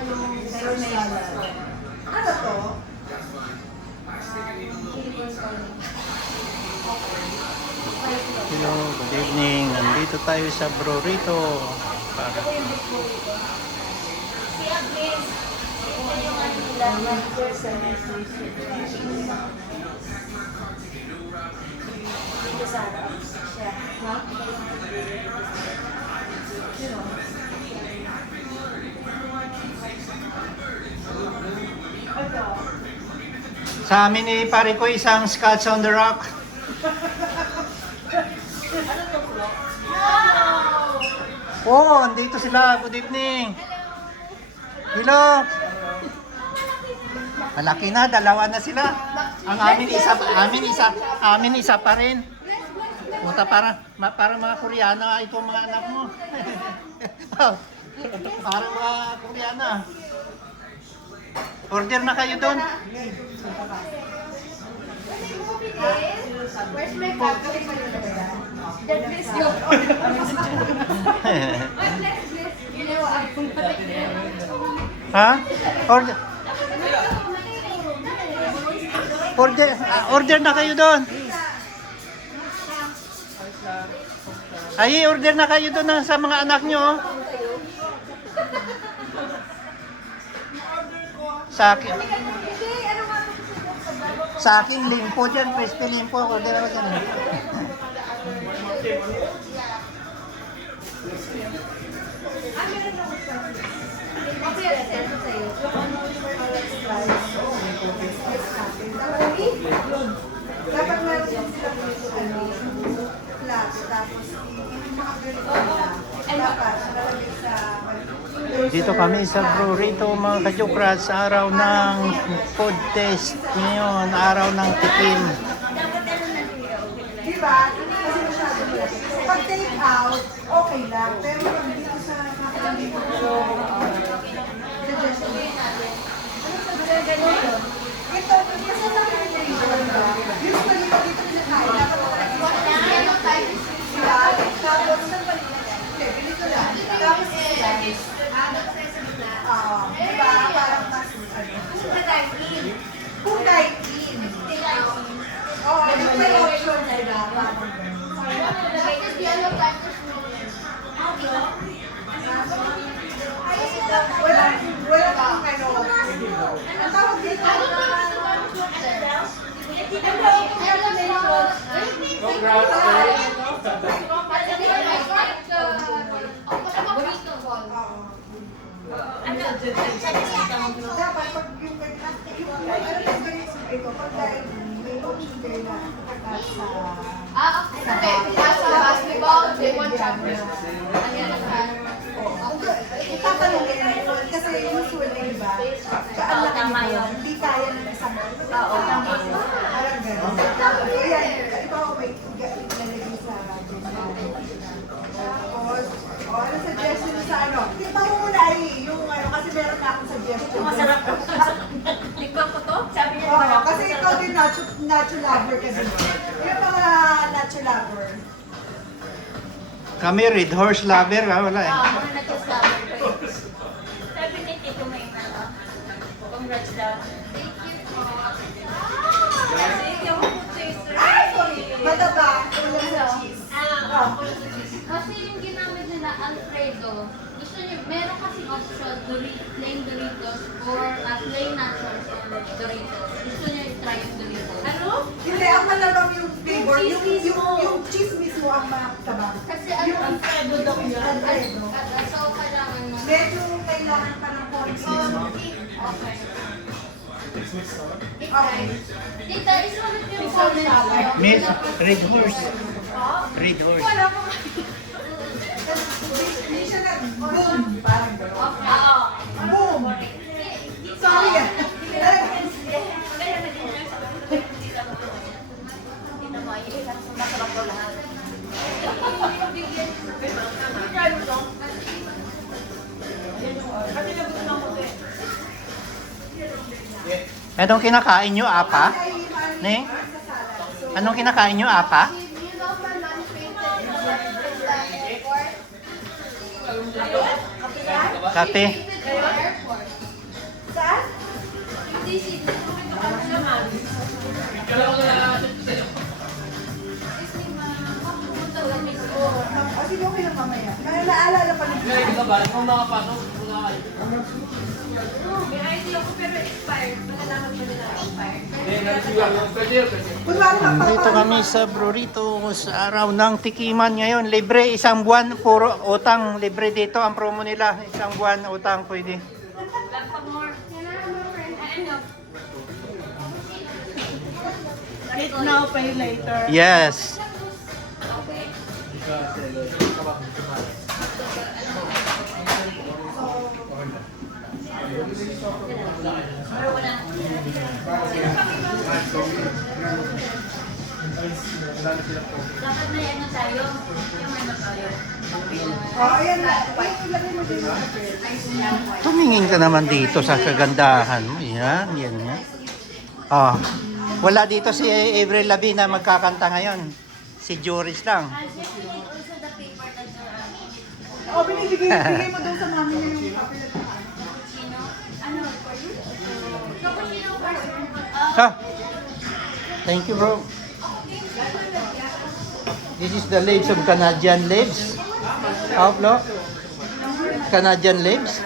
yung salad. Ano to? Hello, good evening. Nandito tayo sa Burrito. Para Si Agnes. Ito yung ano nila. Dito sa harap. Siya. Ha? Sino? Ano? sa amin ni pare ko isang Scotch on the Rock. Ano to, Flo? Oo, andito sila. Good evening. Hello. Malaki na, dalawa na sila. Ang amin isa pa rin. Punta para mga Koreana itong mga anak mo. Para mga Koreana. Order na kayo doon. Where's my bag? That bless you. You know, Ha? Order na kayo doon. Ay, order na kayo doon sa mga anak nyo. Sa akin. Sa akin, limpo dyan. Crispy limpo. Order ako dyan. Dapat meron sila flat, tapos yung mga ganito dapat lalagay sa Dito kami sa Burrito mga kajukrat sa araw ng food test ngayon, araw ng tikim. Diba? Hindi kasi masyado malaki. Pag take out, okay lang. Pero pag dito sa kakalimit ko, suggestion natin. Ano sa ganito? Ito, kasi sa refrigerator ba? Usually, pag dito pinakain, dapat malaki. Diba? Tapos, saan pa rin? Okay, ganito lang. Tapos, slice. Diba? Parang mas, kung dine-in. Oo, yung may option diba? Parang wala kang ano. Ang tawag dito. Dapat pag yung ito, pag dahil may option kayo na kakat sa basketball, they want champions. itatanungin mo kasi usually diba saan lang hindi kaya ng isang parang gano'n. Ayan, ito ako may ilalagay sa tapos ano suggestion sa ano? Tingnan mo muna yung ano kasi meron na akong suggestion. Masarap ko. Tikman ko to? Sabi niya Oo, kasi ikaw din nacho lover ka din. Yung mga nacho lover. Kami Red Horse lover, wala eh. mga nagsasabi ko yun. Sabi ni Tito may ano. Congrats daw. Thank you po. Kasi yung food taster. Ay, sorry. Mataba. Kulang sa cheese. Kasi yung ginamit nila Alfredo, gusto niyo, meron kasing option, plain Doritos or plain nachos or Doritos. Gusto niyo i-try yung Doritos. Ano? Hindi, ang malamang yung flavor, yung cheese mismo ang mataba. Kasi Yung Alfredo daw yun. Alfredo. So, kailangan mo. Medyo kailangan pa ng konti. Okay. Okay. Tita, isulit yung comment. Miss, Red Horse. Red Horse. Wala ko. Hindi siya na boom. Parang gano'n. Oo. Boom. Sorry ah. Kaya nag-enjoy sa Tita mo, masarap ko lahat. Anong kinakain nyo, apa? Ne? Anong kinakain nyo, apa? Kape. O, sige, okay lang mamaya. Kaya naalala pa nila. Kunwari Dito kami sa Burrito sa araw ng tikiman ngayon. Libre isang buwan, puro utang. Libre dito ang promo nila. Isang buwan utang pwede. Eat now, pay later. Yes. Dapat may ano tayo. Yung ano tayo. O, ayan na. Ilagay mo din yung kapit. Tumingin ka naman dito sa kagandahan mo. Yan, yan, yan. Oh, wala dito si Avril Lavigne na magkakanta ngayon. Si Joris lang. Also the paper that you're O, binibigay mo daw sa mami niya yung kapit. Cappuccino. Ano? Cappuccino first. Ha? Thank you, bro. This is the leaves of Canadian leaves. How, bro? Canadian leaves?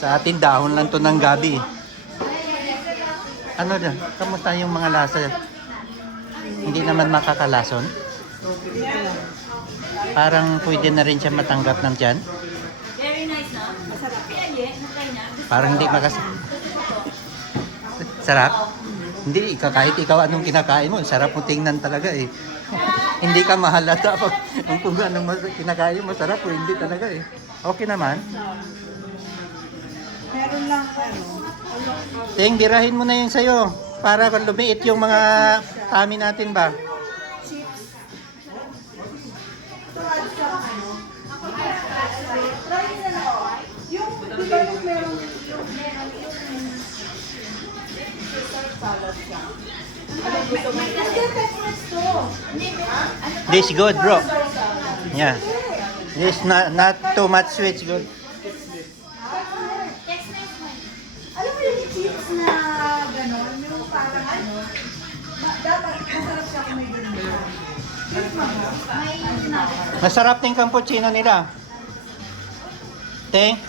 Sa atin, dahon lang to ng gabi. Ano na? Kamusta yung mga lasa? Hindi naman makakalason? Parang pwede na rin siya matanggap ng tiyan? Very nice, no? Masarap. Kaya, natry na. Parang hindi makas... Sarap? Hindi, kahit ikaw anong kinakain mo, sarap mo tingnan talaga eh. Hindi ka mahalata pag kung anong kinakain mo, masarap o hindi talaga eh. Okay naman. Meron lang, ano. Ting, birahin mo na yun sa'yo para lumiit yung mga tummy natin ba? Chips. Ito, add sa ano. Try na na, o. Yung, di ba yung meron yung salad siya. Ano gusto mo? Hindi, peppers to. This good, bro. Yeah. This not too much sweet, good. Alam mo yung chips na gano'n, yung parang ano, dapat masarap siya kung may gano'n. Chips mo ba? May Masarap ting cappuccino nila. Ting,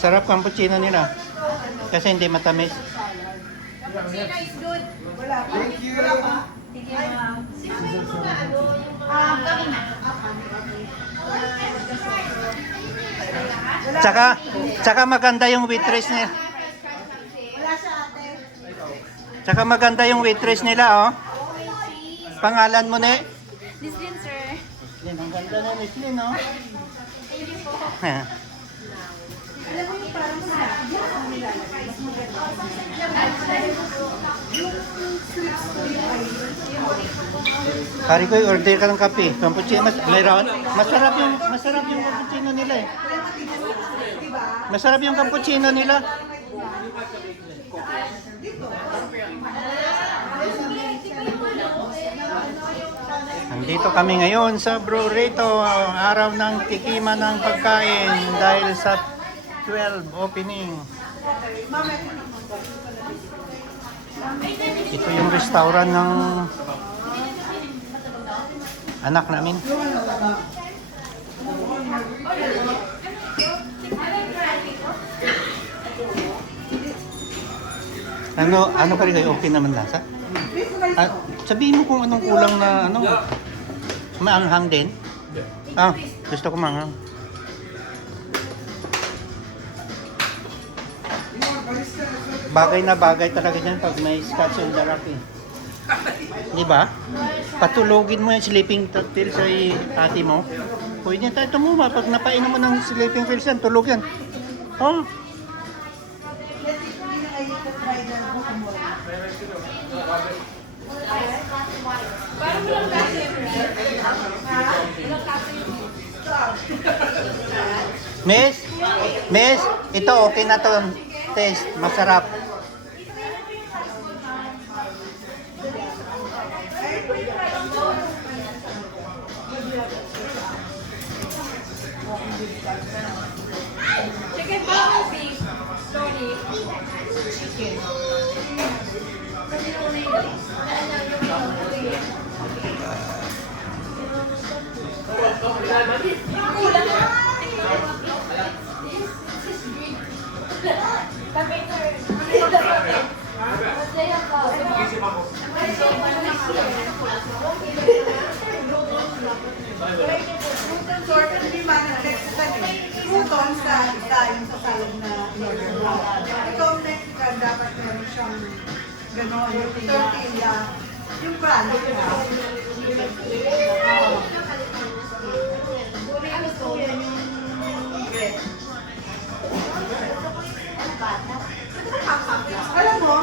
sarap cappuccino nila. Kasi hindi matamis. Cappuccino is good. Wala pa. Thank you. Wala pa. Thank you, ma'am. Sino ba yung mga ano, yung mga... kami na. Tsaka maganda yung waitress niya. Wala siya, ate. Tsaka maganda yung waitress nila, oh. Pangalan mo ni? Lislin, sir. Lislin, ang ganda na Lislin, oh. Thank you po. Alam mo yung parang sa yan ang nilalagay. Mas maganda. Yung slips ko yung ay. Pari ko, order ka ng kape. Cappuccino, masarap yung cappuccino nila eh. Masarap yung cappuccino nila. Nandito kami ngayon sa Burrito, araw ng tikiman ng pagkain dahil sa 12 opening. Ito yung restaurant ng anak namin. Ano pa rin kayo? Okay naman lasa? Sabihin mo kung anong kulang na ano. Maanghang din? Gusto ko maanghang. Bagay na bagay talaga yan pag may scotch on the rock eh. Di ba? Patulogin mo yung sleeping pills sa ate mo. Pwede tayo tumuma. Pag napainom mo ng sleeping pills yan, tulog yan. Oh. Miss, ito okay na to. Taste, masarap. Chicken barbecue. Croutons or hindi man ang Mexican eh. Croutons sa yung sa salad na in-order mo. Ito ang Mexican, dapat meron siyang gano'n, yung tortilla, yung brand. Alam mo,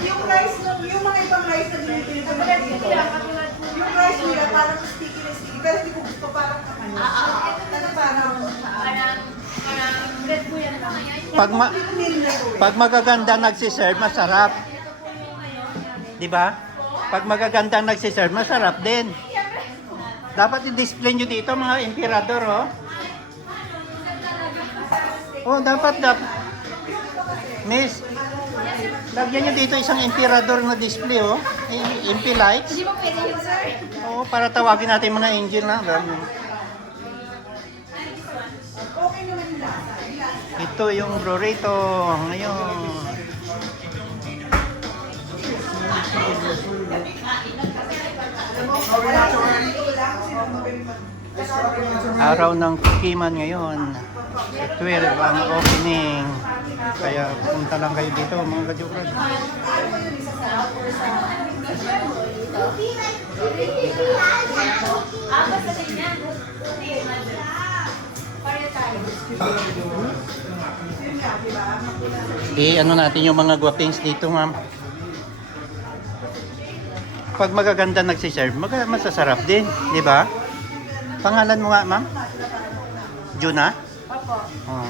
yung rice, yung mga ibang rice na binibili ko dito, yung rice nila parang sticky na sticky, pero hindi ko gusto parang ano. Parang red mo yan lang. Pag magaganda nagsiserve, masarap. Di ba? Pag magaganda nagsiserve, masarap din. Dapat i-display nyo dito mga emperador, oh. Oh, dapat. Miss, lagyan nyo dito isang emperador na display, oh. MP lights. Hindi mo pwede yun, sir. Oo, para tawagin natin mga angel na. Okay naman yung lasa. Ito yung burrito. Ngayon. Araw ng Kukiman ngayon. 12 ang opening. Kaya punta lang kayo dito mga kajukan. Ano natin yung mga guwapings dito, ma'am. Pag magaganda nagsiserve, masasarap din, di ba? Pangalan mo nga, ma'am? Juna? Opo. Oh.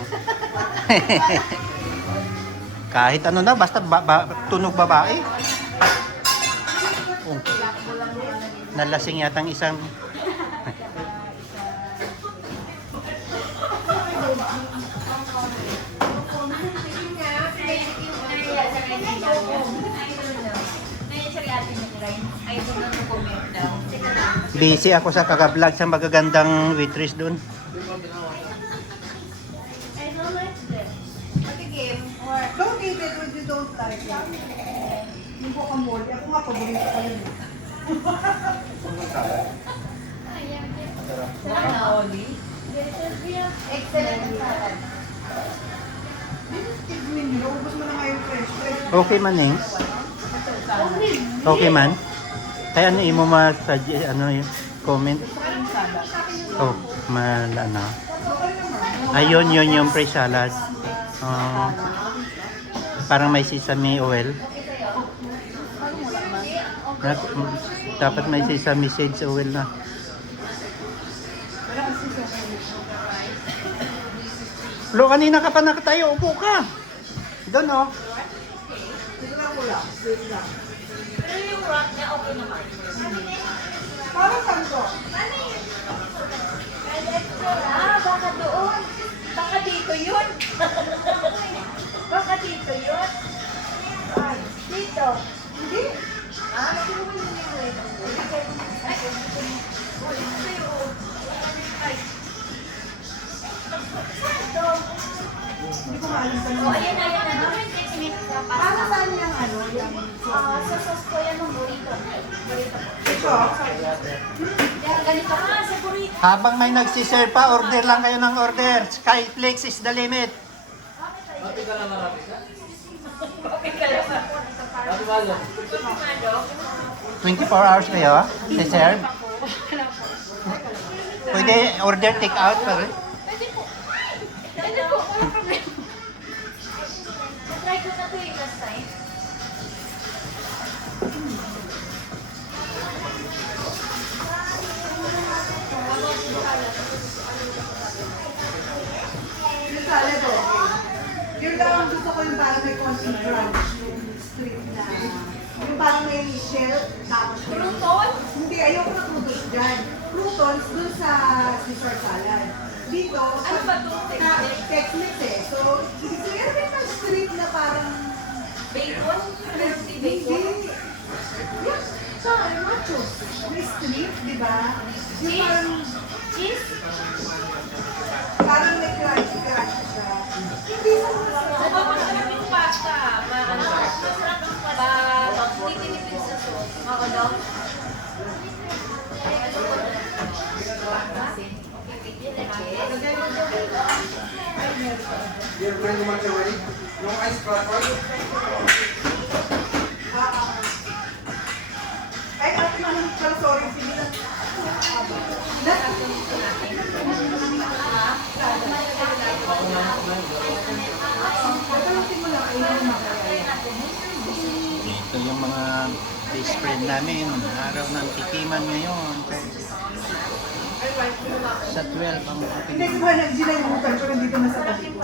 Kahit ano na, basta tunog babae. Oh. Nalasing yatang isang... Busy ako sa kaka-vlog sa magagandang waitress doon. Don't eat it when you don't like it. Yung guacamole, ako nga paborito ko yun. Excellent salad. Tignan nyo, ubos mo na nga yung fresh. Okay man, eh. Okay man. Kaya ano mo ano yung comment? Oh, ano. Ayun, yun yung fresh salad. Parang may sesame oil. Dapat may sesame seeds oil na. Lo, kanina ka pa nakatayo. Upo ka. Doon, oh. Ito lang ko lang. Wait lang. Pero yung wrap niya okay naman. Parang saan ko? Baka doon. Baka dito yun. Baka dito yun. Dito. Hindi. Hindi ko maalis na naman. Ayan. Para saan yung ano? Yung... Sa sauce ko yan ng burrito. Ito? Yan, ganito. Sa burrito. Habang may nagsiserve pa, order lang kayo ng order. Skyflex is the limit. 24 hours kayo, si-serve. Pwede order take out pa rin. Pwede po. Walang problema. Try ko na ito yung last time. Yung salad, okay. Yun lang ang gusto ko yung parang may konting crunch. Yung street na... Yung parang may shell, tapos... Crouton? Hindi, ayoko na croutons dyan. Croutons dun sa Caesar salad. dito, Ano ba to? Tex-Mex eh. So, ibig sabihin may street na parang Bacon? Meron di hindi. bacon? Yes, sa nachos. May street, di ba? Yung parang, Cheese? parang may crunchy siya. Hindi sa Diba masarap yung pasta? Masarap yung pasta. Tinitipid sa sauce. Oo daw. Your friend wants already? No ice cracker? Ay, ate naman pala, sorry. Sige lang. Ito yung mga best friend namin. Araw ng tikiman ngayon. Sa 12 ang Hindi opening. ko ba nag-ginayutan ko nandito na sa tabi ko.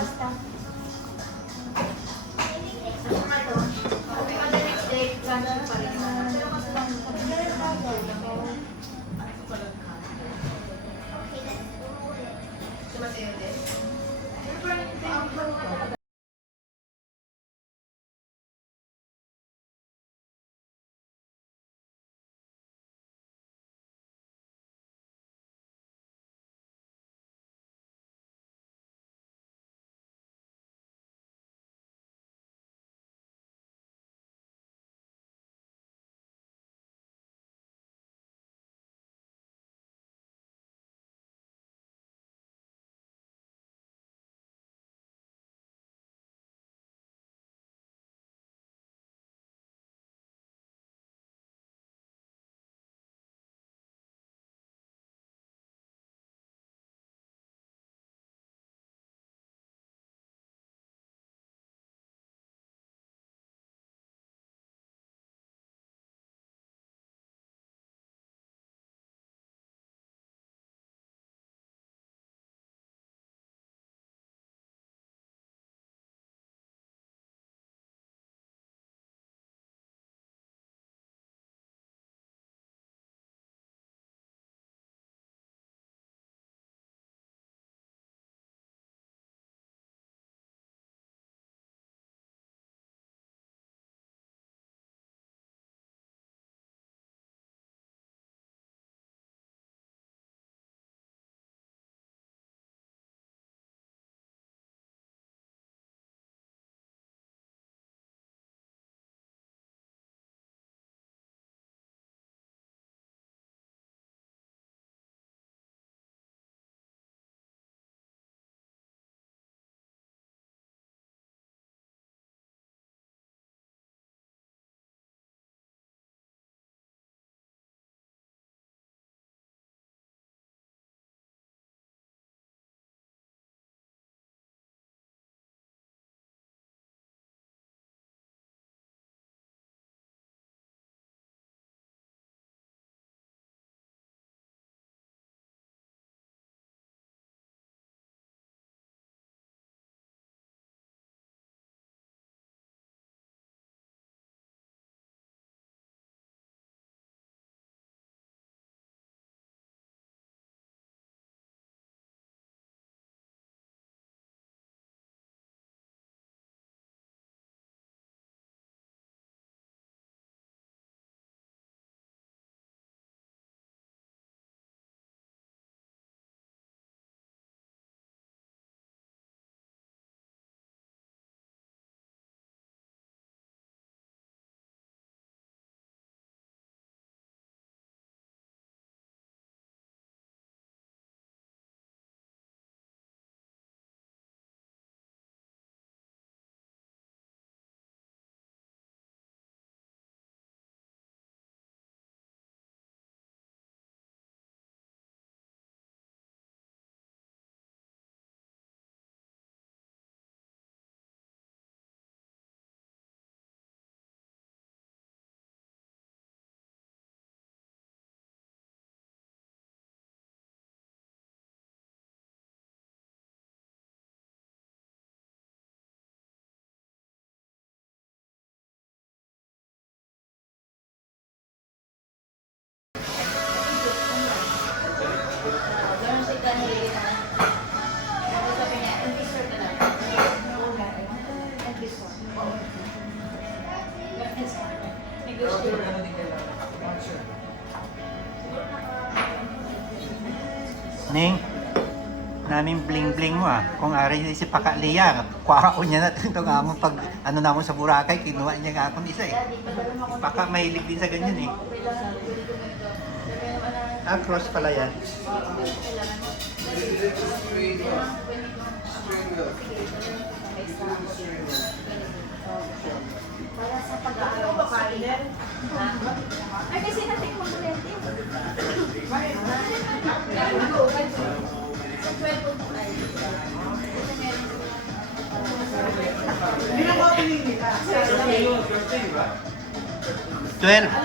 Ning, namin bling-bling mo ah. Kung ari si Pakaliya, kuha niya na itong among pag ano na mo sa Boracay, kinuha niya nga akong isa eh. Paka mahilig din sa ganyan eh. Ah, cross pala yan. Ay, kasi natin komponente. Hindi na opening nila. 12. Ano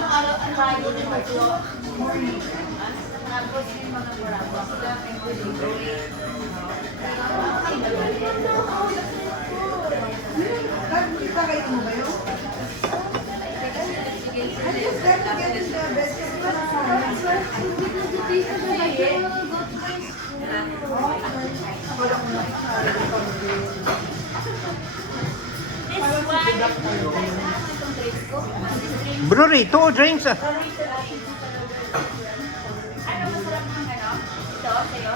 tayo din tapos yung mga burago, sila may delivery. Kita kayo mo ba yun? I just got to get in the best Brewery, 2 drinks ah. Ano masarap ng ano? Ito, sa'yo?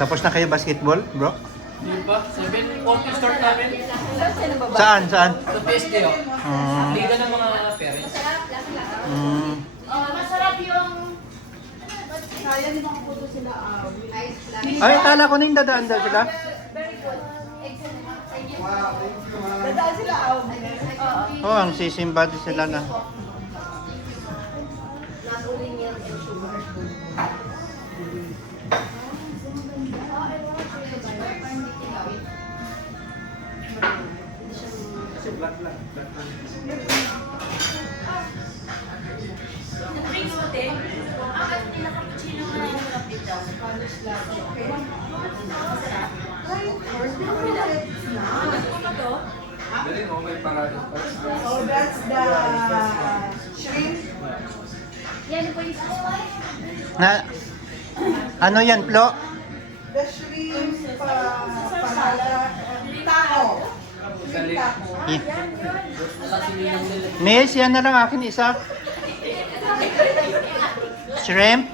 Tapos na kayo basketball, bro? Di ba? 7:40 start namin. Saan? Saan? Sa PSD oh. Liga ng mga parents. Masarap yung Sayang yung mga puto sila. ice flash. Ay, akala ko na yung dadaan daw sila. Very good. Excellent. Thank you. Dadaan sila out. Oh, ang sisimba din sila na. Not only milk and sugar. Drinks mo din? Ang nila cappuccino na hirap dito. Gusto mo ba to? Dali mo, may parado. Oh, that's the shrimp. Yan po yung Na, ano yan, Flo? The shrimp palada. Taco. Shrimp taco. Miss, yan na lang akin isa. Shrimp.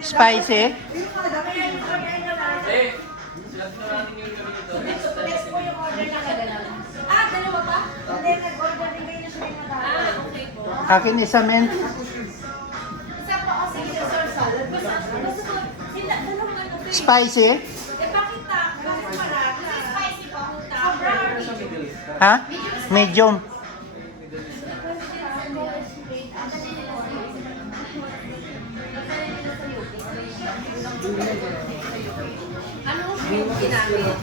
Spicy. Eh, silag na natin yung gabi dito. Next po yung order na kadalawa. Ah, dalawa pa? Hindi, nag-order din kayo na siya yung Ah, okay po. Akin isa, men. Isa po kasi Caesar salad. Basta sila, dalawang ano to eh. Spicy. Eh, bakit ta? Bakit marami? Spicy pa po ta. Sobrang. Ha? Medium. Anong shrimp ginamit?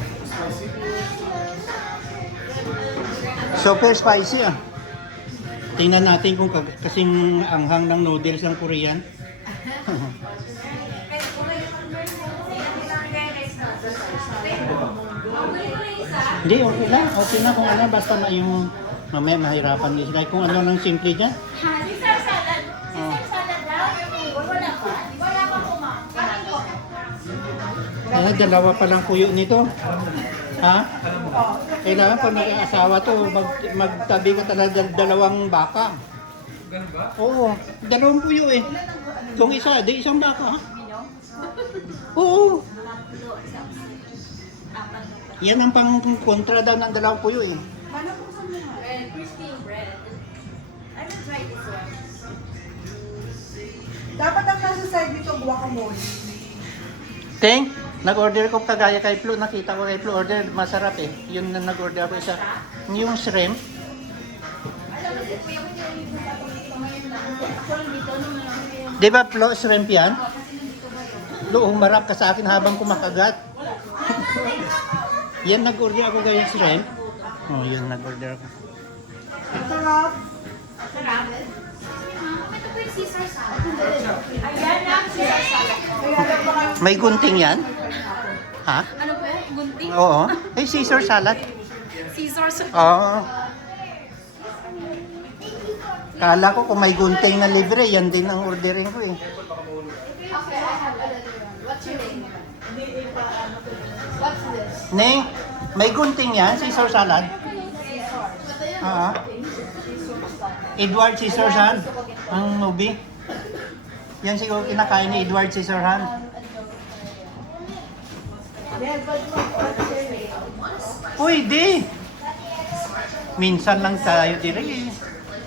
Super spicy ah. Tingnan natin kung kasing anghang ng noodles ng Korean. Hindi, okay lang. Okay na kung ano, basta na yung mamaya mahirapan din sila. Kung ano lang simple dyan. Caesar salad. Caesar salad daw. Wala pa. Wala pa po, ma'am. Kanin po. Ay, dalawa pa lang kuyo nito. Ha? Kailangan pag nag-aasawa to, magtabi ka talaga dalawang baka. Ganun ba? Oo, dalawang puyo eh. Kung isa, di isang baka. Ha? Oo. Yan ang pang kontra daw ng dalawang puyo eh. And crispy bread. I will try this one. Dapat ang nasa side nito guacamole. Ting, nag-order ko kagaya kay Flo. Nakita ko kay Flo order, masarap eh. Yun na nag-order ako isa. Yung shrimp. Di ba Flo, shrimp yan? Doon, humarap ka sa akin habang kumakagat. Yan, nag-order ako kay shrimp. Oh, yun, nag-order ako. Sarap. Ito po yung Caesar salad. Ayan na, Caesar salad. Kaya lang baka May gunting yan? Ha? Ano po yan? Gunting? Oo. Eh, Caesar salad. Caesar salad. Oo. Kala ko kung may gunting na libre, yan din ang ordering ko eh. Okay, I have another one. What's your name? What's this? Ning, May gunting yan, Caesar salad. Ah. Edward Scissorhands ang movie. Yan siguro kinakain ni Edward Scissorhands. Uy, di! Minsan lang tayo diri.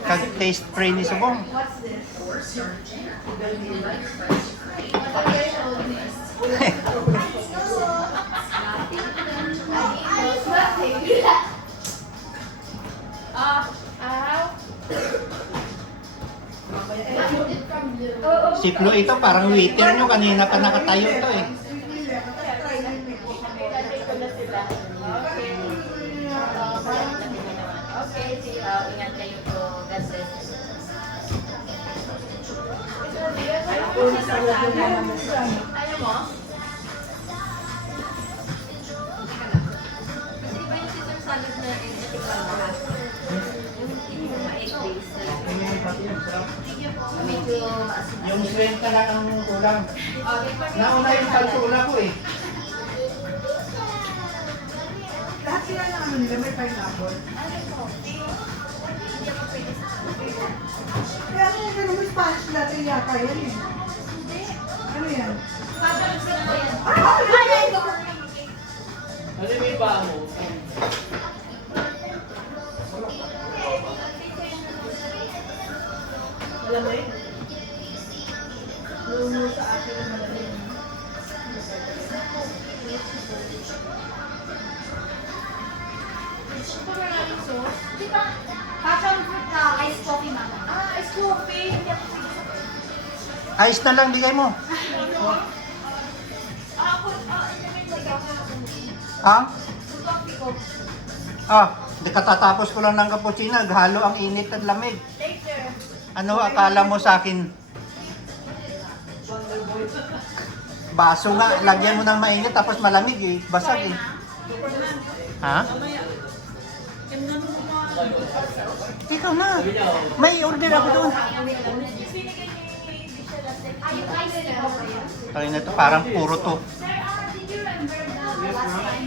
Kag-taste free ni Subong. Si Flo ito parang waiter nyo. Kanina pa nakatayo to eh. Okay, see you. Ingat kayo po. God bless. Ayaw mo? Kasi ba yung Caesar salad na natikman mo lahat? Yung ma-egg base. Medyo maasin. Yung swenta lang ang kulang. Okay, pag Nauna yung kalsula ko eh. Lahat sila ng ano nila, may pineapple. Kaya ako yung ganun, may Spanish latte yata yan eh. Ano yan? Ano yung iba mo? Malamay? Lumo sa akin ang malamay. Ito maraming sauce. Di ba? Passion fruit na ice coffee, mama. Ah, ice coffee. Hindi ako Ice na lang bigay mo. Ha? coffee ko. Di katatapos ko lang ng cappuccino. Naghalo ang init at lamig. Later. Ano akala mo sa akin? Baso nga, lagyan mo ng mainit tapos malamig eh. Basag eh. Ha? Ikaw na. May order ako doon. Ay, yung ice coffee. Tayo na to, parang puro to. Sir, did you remember the last time